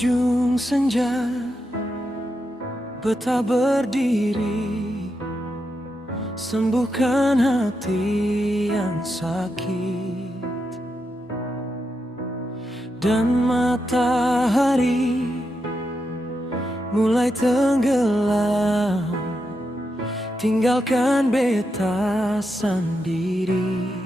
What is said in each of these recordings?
ujung senja, peta berdiri, sembuhkan hati yang sakit. Dan matahari mulai tenggelam, tinggalkan beta sendiri.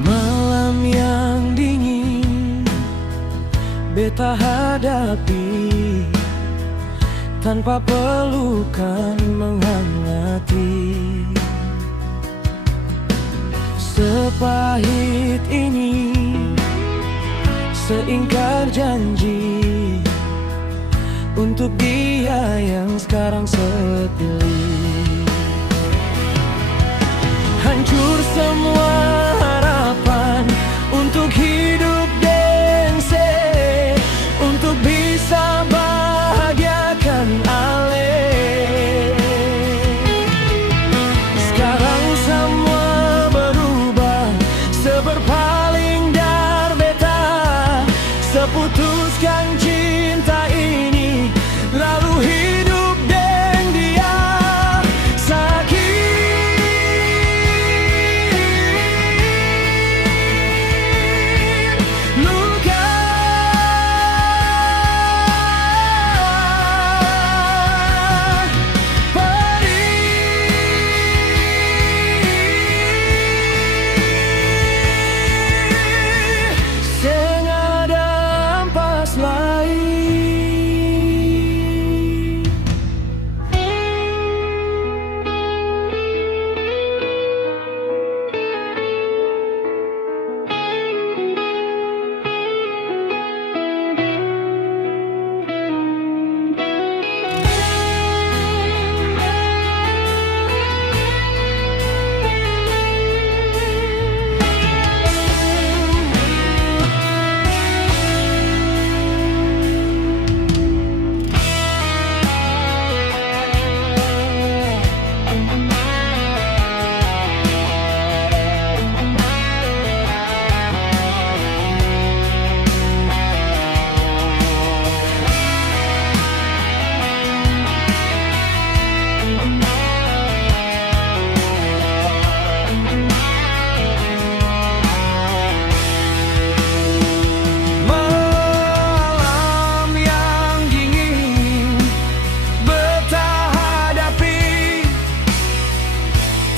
Malam yang dingin beta hadapi, tanpa pelukan menghangati. Sepahit ini, seingkar janji untuk dia yang sekarang sepi. Hancur semua harapan untuk hidup dengse, untuk bisa bahagiakan Ale. Sekarang semua berubah, seberpaling dar beta, seputuskan cinta ini, lalu hidup deng dia sakit.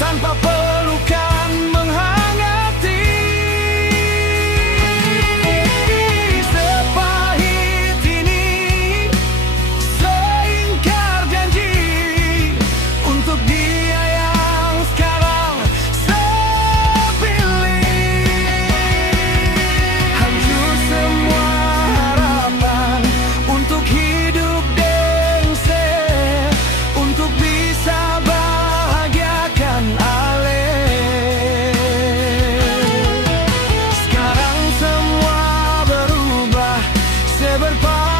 Tanpa pelukan menghangati, sepahit ini, seingkar janji untuk dia yang sekarang sepilih. Hancur semua harapan untuk hidup dengse, untuk bisa bahagiakan Ale. Sekarang semua berubah, seberpaling